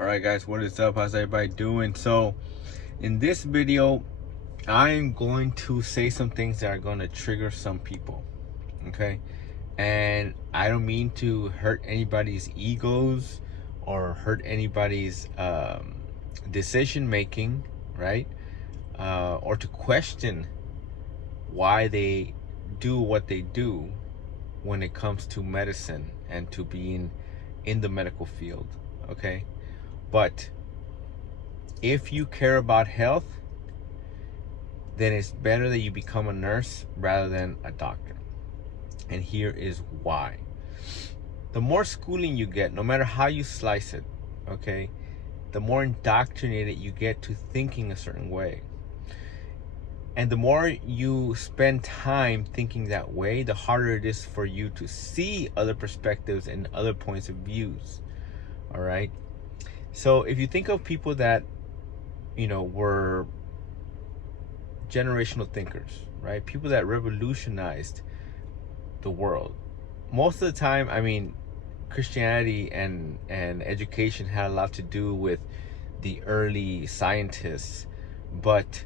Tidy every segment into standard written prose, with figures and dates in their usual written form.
Alright guys, what is up? How's everybody doing? So in this video, I'm going to say some things that are going to trigger some people. Okay, and I don't mean to hurt anybody's egos or hurt anybody's decision making, right? Or to question why they do what they do when it comes to medicine and to being in the medical field. Okay, but if you care about health, then it's better that you become a nurse rather than a doctor. And here is why. The more schooling you get, no matter how you slice it, okay, the more indoctrinated you get to thinking a certain way. And the more you spend time thinking that way, the harder it is for you to see other perspectives and other points of views. All right. So if you think of people that, were generational thinkers, right? People that revolutionized the world. Most of the time, Christianity and education had a lot to do with the early scientists, but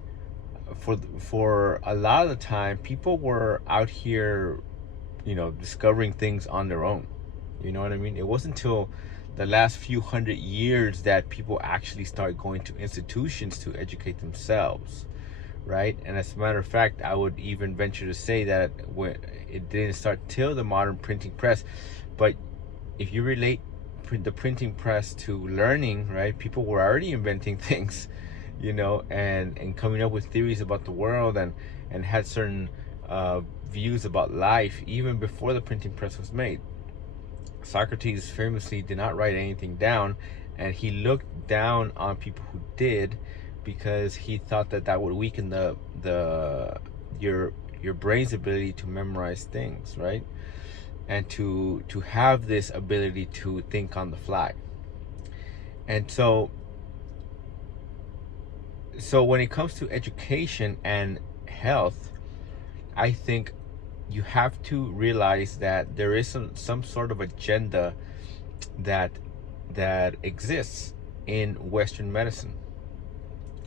for a lot of the time, people were out here, discovering things on their own. You know what I mean? It wasn't until the last few hundred years that people actually start going to institutions to educate themselves, right? And as a matter of fact, I would even venture to say that it didn't start till the modern printing press. But if you relate the printing press to learning, right, people were already inventing things, and coming up with theories about the world and had certain views about life even before the printing press was made. Socrates famously did not write anything down, and he looked down on people who did, because he thought that would weaken your brain's ability to memorize things, right? And to have this ability to think on the fly. And so when it comes to education and health, I think you have to realize that there is some sort of agenda that exists in Western medicine.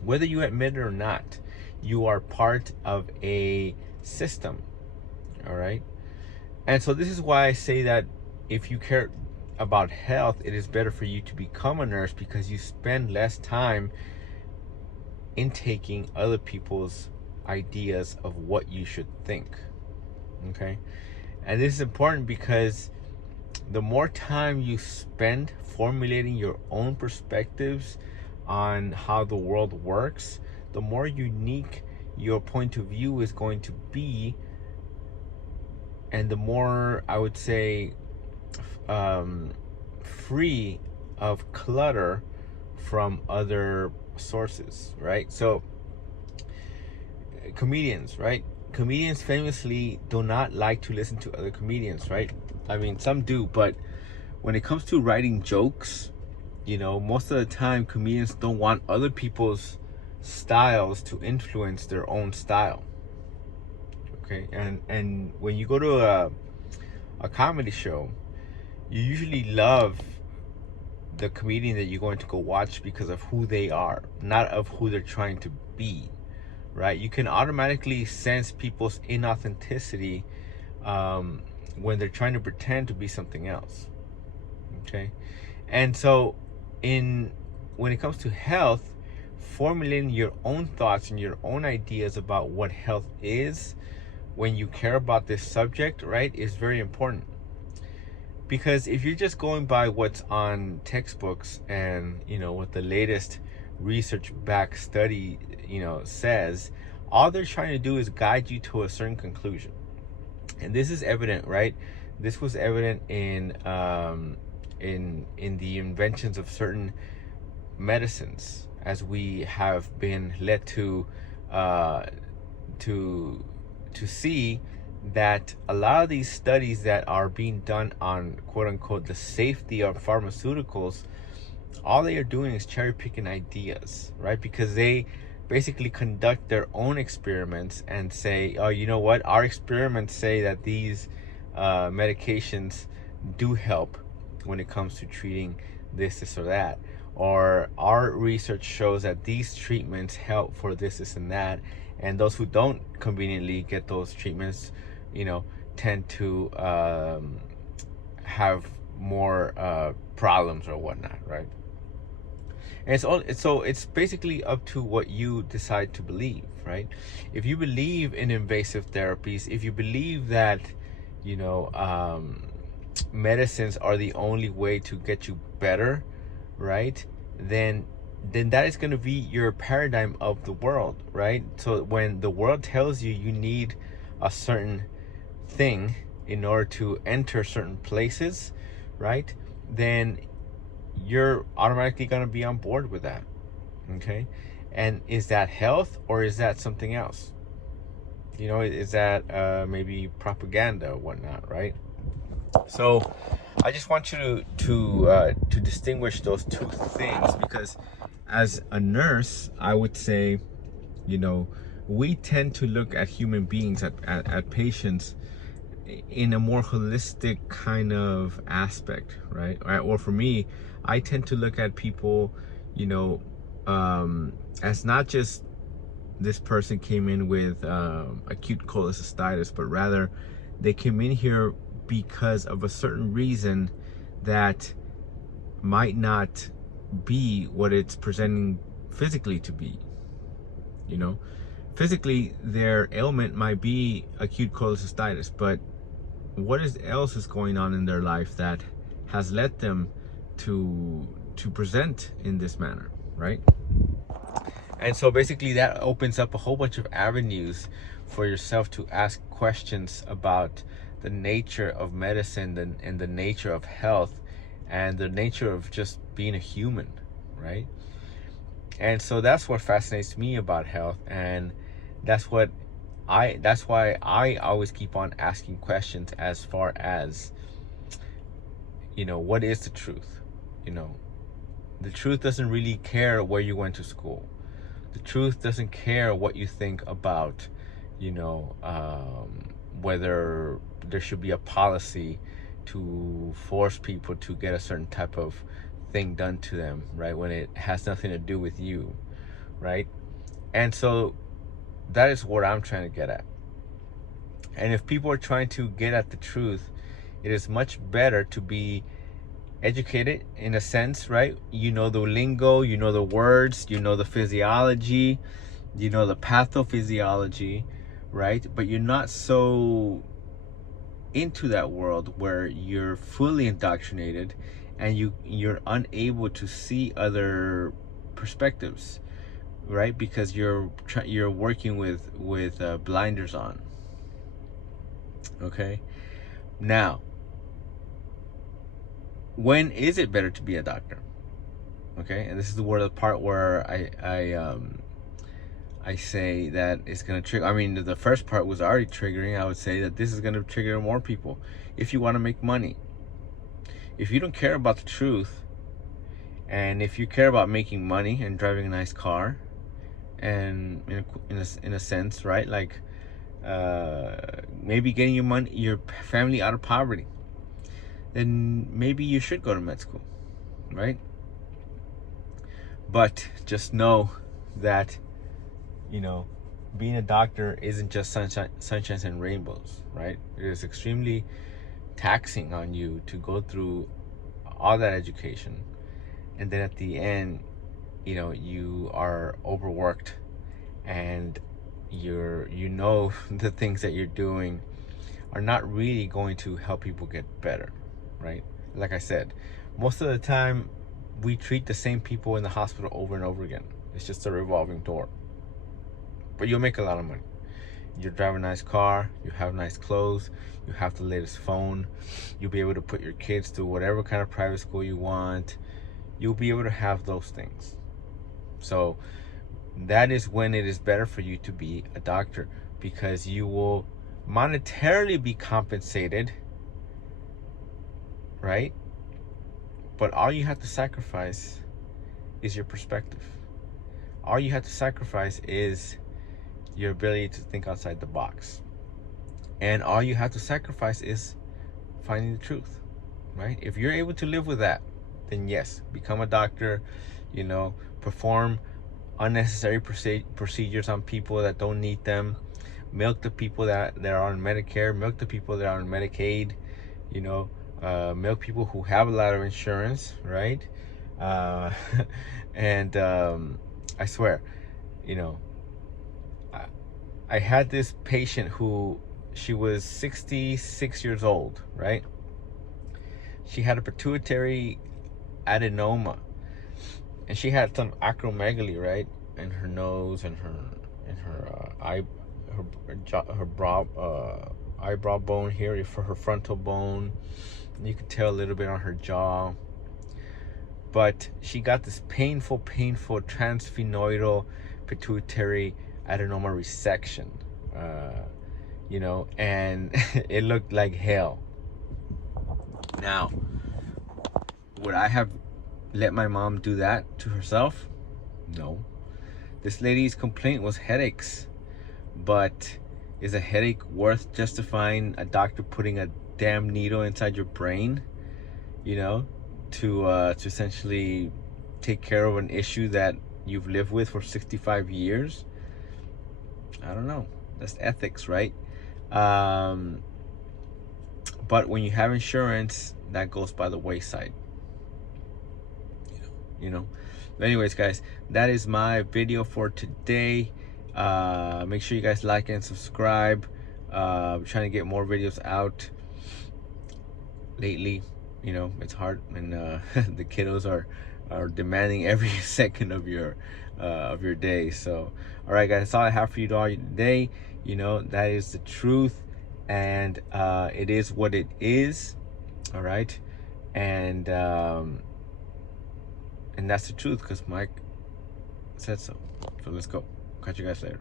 Whether you admit it or not, you are part of a system. All right. And so this is why I say that if you care about health, it is better for you to become a nurse, because you spend less time intaking other people's ideas of what you should think. Okay. And this is important because the more time you spend formulating your own perspectives on how the world works, the more unique your point of view is going to be, and the more, I would say, free of clutter from other sources, right? So comedians, right? Comedians famously do not like to listen to other comedians, right? Some do, but when it comes to writing jokes, most of the time comedians don't want other people's styles to influence their own style. Okay, and when you go to a comedy show, you usually love the comedian that you're going to go watch because of who they are, not of who they're trying to be, right? You can automatically sense people's inauthenticity when they're trying to pretend to be something else. Okay, and so when it comes to health, formulating your own thoughts and your own ideas about what health is when you care about this subject, right, is very important. Because if you're just going by what's on textbooks and what the latest research backed study says, all they're trying to do is guide you to a certain conclusion. And this is evident, right? This was evident in the inventions of certain medicines, as we have been led to see that a lot of these studies that are being done on, quote unquote, the safety of pharmaceuticals, all they are doing is cherry picking ideas, right? Because they basically conduct their own experiments and say, oh, you know what, our experiments say that these medications do help when it comes to treating this or that. or our research shows that these treatments help for this and that, and those who don't conveniently get those treatments, you know, tend to have more problems or whatnot, right? And it's basically up to what you decide to believe, right? If you believe in invasive therapies, if you believe that, you know, medicines are the only way to get you better, right? Then that is going to be your paradigm of the world, right? So when the world tells you you need a certain thing in order to enter certain places, right? Then you're automatically going to be on board with that. Okay? And is that health or is that something else? You know, is that maybe propaganda or whatnot, right? So I just want you to distinguish those two things, because as a nurse, I would say, you know, we tend to look at human beings, at patients, in a more holistic kind of aspect, right? Or for me, I tend to look at people, you know, as not just this person came in with acute cholecystitis, but rather they came in here because of a certain reason that might not be what it's presenting physically to be. You know, physically their ailment might be acute cholecystitis, but what else is going on in their life that has led them to present in this manner, right? And so basically that opens up a whole bunch of avenues for yourself to ask questions about the nature of medicine and the nature of health and the nature of just being a human, right? And so that's what fascinates me about health, and that's why I always keep on asking questions as far as, you know, what is the truth? You know, the truth doesn't really care where you went to school. The truth doesn't care what you think about, you know, whether there should be a policy to force people to get a certain type of thing done to them, right? When it has nothing to do with you, right? And so that is what I'm trying to get at. And if people are trying to get at the truth, it is much better to be educated in a sense, right? You know the lingo, you know the words, you know the physiology, you know the pathophysiology, right? But you're not so into that world where you're fully indoctrinated and you're unable to see other perspectives, right? Because you're working with blinders on. Okay, now when is it better to be a doctor? Okay, and this is the part where I say that it's gonna trigger. I mean, the first part was already triggering. I would say that this is gonna trigger more people. If you want to make money, if you don't care about the truth, and if you care about making money and driving a nice car, and in a sense, right, like maybe getting your family out of poverty, then maybe you should go to med school, right? But just know that, you know, being a doctor isn't just sunshines and rainbows, right? It is extremely taxing on you to go through all that education, and then at the end, you know, you are overworked, and you know the things that you're doing are not really going to help people get better, right? Like I said, most of the time we treat the same people in the hospital over and over again. It's just a revolving door. But you'll make a lot of money. You drive a nice car, you have nice clothes, you have the latest phone, you'll be able to put your kids to whatever kind of private school you want. You'll be able to have those things. So that is when it is better for you to be a doctor, because you will monetarily be compensated, right? But all you have to sacrifice is your perspective. All you have to sacrifice is your ability to think outside the box. And all you have to sacrifice is finding the truth, right? If you're able to live with that, then yes, become a doctor, you know, perform unnecessary procedures on people that don't need them, milk the people that are on Medicare, milk the people that are on Medicaid, you know, milk people who have a lot of insurance, right? uh, and I swear, you know, I had this patient who, she was 66 years old, right? She had a pituitary adenoma, and she had some acromegaly, right, in her nose and her eye, her eyebrow bone here for her frontal bone. You could tell a little bit on her jaw. But she got this painful transsphenoidal pituitary adenoma resection, you know, and it looked like hell. Now, would I have let my mom do that to herself? No. This lady's complaint was headaches, but is a headache worth justifying a doctor putting a damn needle inside your brain, you know, to essentially take care of an issue that you've lived with for 65 years? I don't know. That's ethics, right? But when you have insurance, that goes by the wayside. You know. But anyways, guys, that is my video for today. Make sure you guys like and subscribe. I'm trying to get more videos out lately. You know, it's hard, and the kiddos are demanding every second of your day. So, all right, guys, that's all I have for you today. You know, that is the truth, and it is what it is. All right, and that's the truth because Mike said so. So let's go. Catch you guys later.